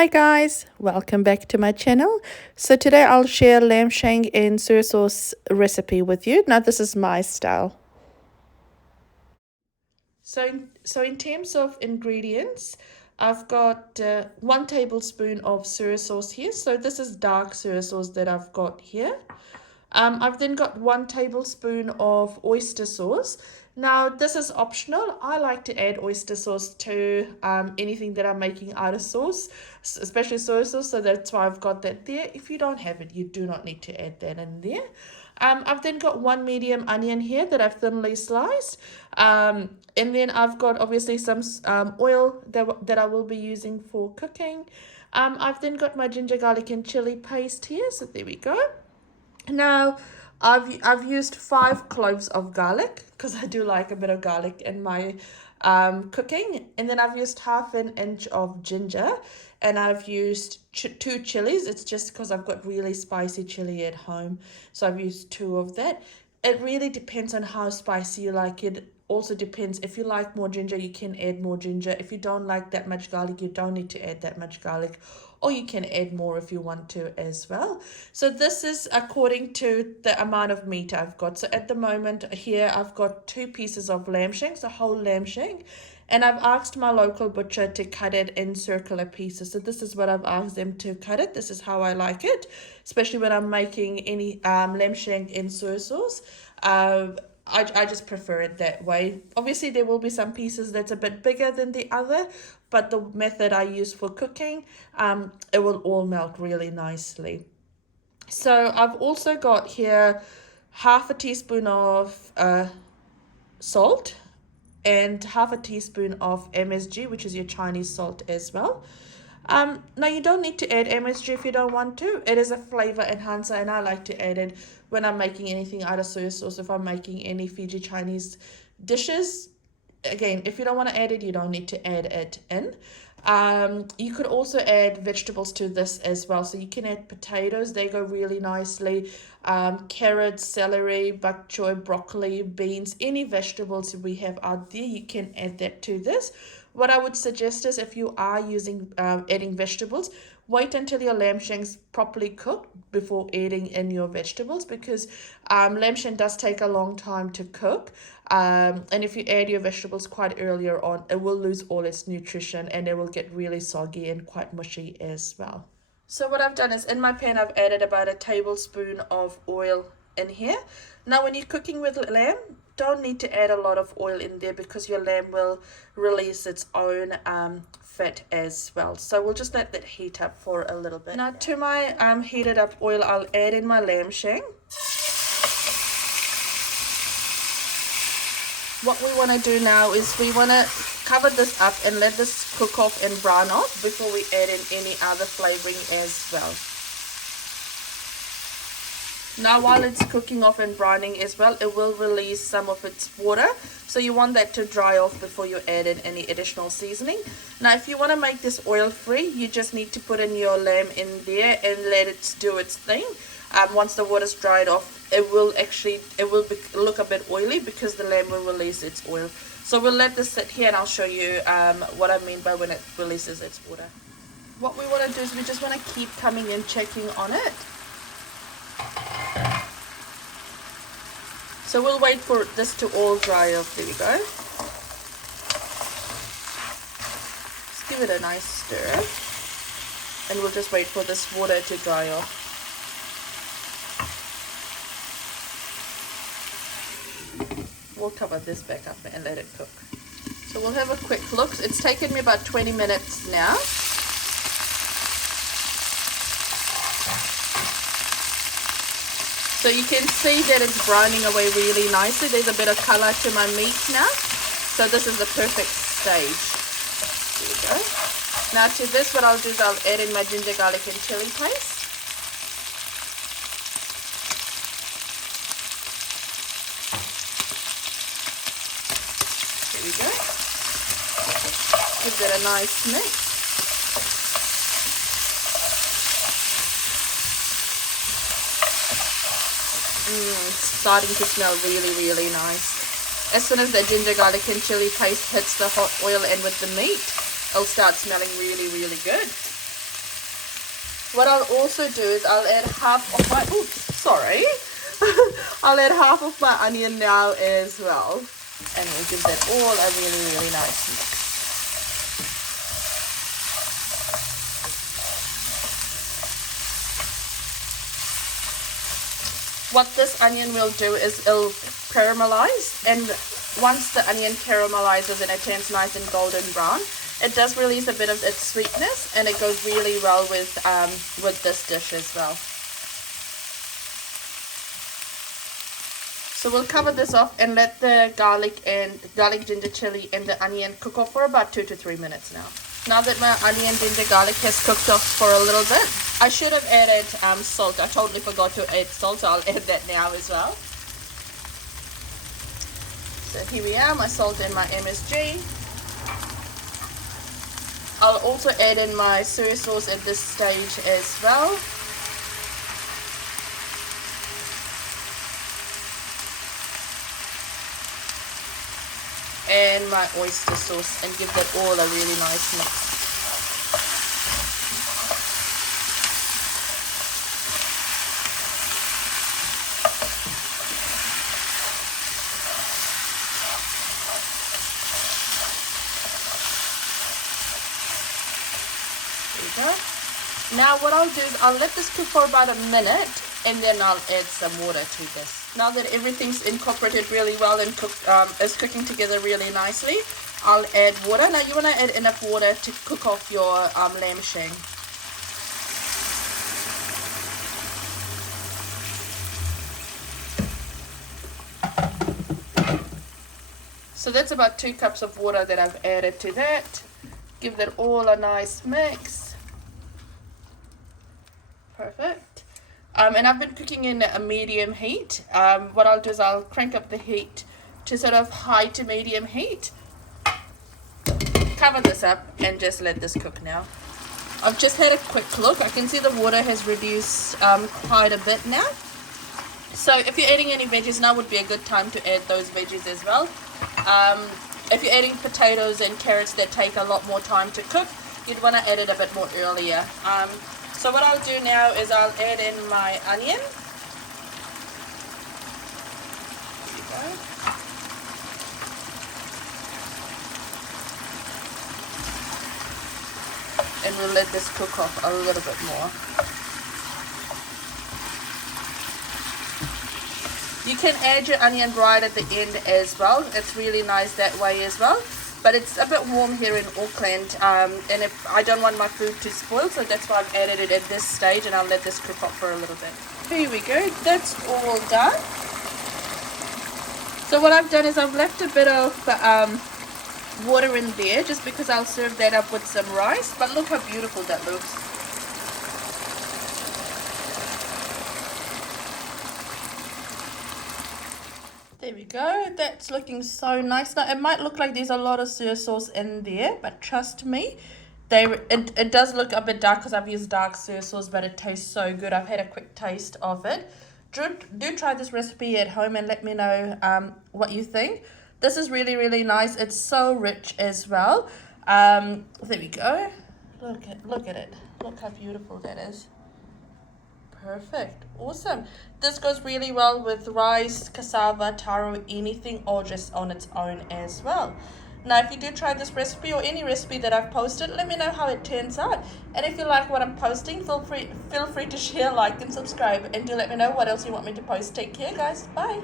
Hi guys, welcome back to my channel. So today I'll share lamb shank in soy sauce recipe with you. Now this is my style. So in terms of ingredients, I've got 1 tablespoon of soy sauce here. So this is dark soy sauce that I've got here. I've then got 1 tablespoon of oyster sauce. Now, this is optional. I like to add oyster sauce to anything that I'm making out of sauce, especially soy sauce, so that's why I've got that there. If you don't have it, you do not need to add that in there. I've then got 1 medium onion here that I've thinly sliced. And then I've got obviously some oil that I will be using for cooking. I've then got my ginger, garlic, and chili paste here. So there we go. Now, I've used 5 cloves of garlic because I do like a bit of garlic in my cooking, and then I've used half an inch of ginger, and I've used 2 chilies. It's just because I've got really spicy chili at home, so I've used 2 of that. It really depends on how spicy you like it. Also depends, if you like more ginger, you can add more ginger. If you don't like that much garlic, you don't need to add that much garlic, or you can add more if you want to as well. So this is according to the amount of meat I've got. So at the moment here I've got 2 pieces of lamb shanks, a whole lamb shank, and I've asked my local butcher to cut it in circular pieces. So this is what I've asked them to cut it. This is how I like it, especially when I'm making any lamb shank in soy sauce. I just prefer it that way. Obviously, there will be some pieces that's a bit bigger than the other, but the method I use for cooking, it will all melt really nicely. So I've also got here half a teaspoon of salt and half a teaspoon of MSG, which is your Chinese salt as well. Now you don't need to add MSG if you don't want to. It is a flavor enhancer, and I like to add it when I'm making anything out of soy sauce. If I'm making any Fiji Chinese dishes, again, if you don't want to add it, you don't need to add it in. You could also add vegetables to this as well. So you can add potatoes, they go really nicely. Carrots, celery, bok choy, broccoli, beans, any vegetables we have out there, you can add that to this. What I would suggest is, if you are using adding vegetables, wait until your lamb shank's properly cooked before adding in your vegetables, because lamb shank does take a long time to cook. And if you add your vegetables quite earlier on, it will lose all its nutrition and it will get really soggy and quite mushy as well. So what I've done is, in my pan I've added about a tablespoon of oil in here. Now when you're cooking with lamb, don't need to add a lot of oil in there because your lamb will release its own fat as well. So we'll just let that heat up for a little bit. Now to my heated up oil, I'll add in my lamb shank. What we want to do now is we want to cover this up and let this cook off and brown off before we add in any other flavoring as well. Now while it's cooking off and browning as well, it will release some of its water. So you want that to dry off before you add in any additional seasoning. Now if you want to make this oil free, you just need to put in your lamb in there and let it do its thing. Once the water's dried off, it will look a bit oily because the lamb will release its oil. So we'll let this sit here and I'll show you what I mean by when it releases its water. What we want to do is we just want to keep coming in, checking on it. So we'll wait for this to all dry off. There we go. Just give it a nice stir. And we'll just wait for this water to dry off. We'll cover this back up and let it cook. So we'll have a quick look. It's taken me about 20 minutes now. So you can see that it's browning away really nicely. There's a bit of color to my meat now. So this is the perfect stage. There we go. Now to this, what I'll do is I'll add in my ginger, garlic, and chili paste. There we go. Give that a nice mix. It's starting to smell really, really nice. As soon as the ginger, garlic, and chili paste hits the hot oil and with the meat, it'll start smelling really, really good. What I'll also do is I'll add half of my, oops, sorry. I'll add half of my onion now as well. And we'll give that all a really, really nice mix. What this onion will do is it'll caramelize, and once the onion caramelizes and it turns nice and golden brown, it does release a bit of its sweetness, and it goes really well with this dish as well. So we'll cover this off and let the garlic ginger chili and the onion cook off for about 2 to 3 minutes now. Now that my onion, ginger, garlic has cooked off for a little bit, I should have added salt. I totally forgot to add salt, so I'll add that now as well. So here we are, my salt and my MSG. I'll also add in my soy sauce at this stage as well. And my oyster sauce, and give that all a really nice mix. There we go. Now what I'll do is I'll let this cook for about a minute, and then I'll add some water to this. Now that everything's incorporated really well and is cooking together really nicely, I'll add water. Now you want to add enough water to cook off your lamb shank. So that's about 2 cups of water that I've added to that. Give that all a nice mix. Perfect. And I've been cooking in a medium heat. What I'll do is I'll crank up the heat to sort of high to medium heat. Cover this up and just let this cook now. I've just had a quick look. I can see the water has reduced quite a bit now. So if you're adding any veggies, now would be a good time to add those veggies as well. If you're adding potatoes and carrots that take a lot more time to cook, you'd want to add it a bit more earlier. So what I'll do now is I'll add in my onion. There we go. And we'll let this cook off a little bit more. You can add your onion right at the end as well. It's really nice that way as well. But it's a bit warm here in Auckland, and if I don't want my food to spoil, so that's why I've added it at this stage, and I'll let this cook up for a little bit. Here we go, that's all done. So what I've done is I've left a bit of water in there, just because I'll serve that up with some rice, but look how beautiful that looks. There we go, that's looking so nice. Now it might look like there's a lot of soy sauce in there, but trust me, it does look a bit dark because I've used dark soy sauce, but it tastes so good. I've had a quick taste of it. Do try this recipe at home and let me know what you think. This is really, really nice. It's so rich as well. There we go. Look at it. Look how beautiful that is. Perfect. Awesome. This goes really well with rice, cassava, taro, anything, or just on its own as well. Now, if you do try this recipe or any recipe that I've posted, let me know how it turns out. And if you like what I'm posting, feel free to share, like, and subscribe. And do let me know what else you want me to post. Take care, guys. Bye.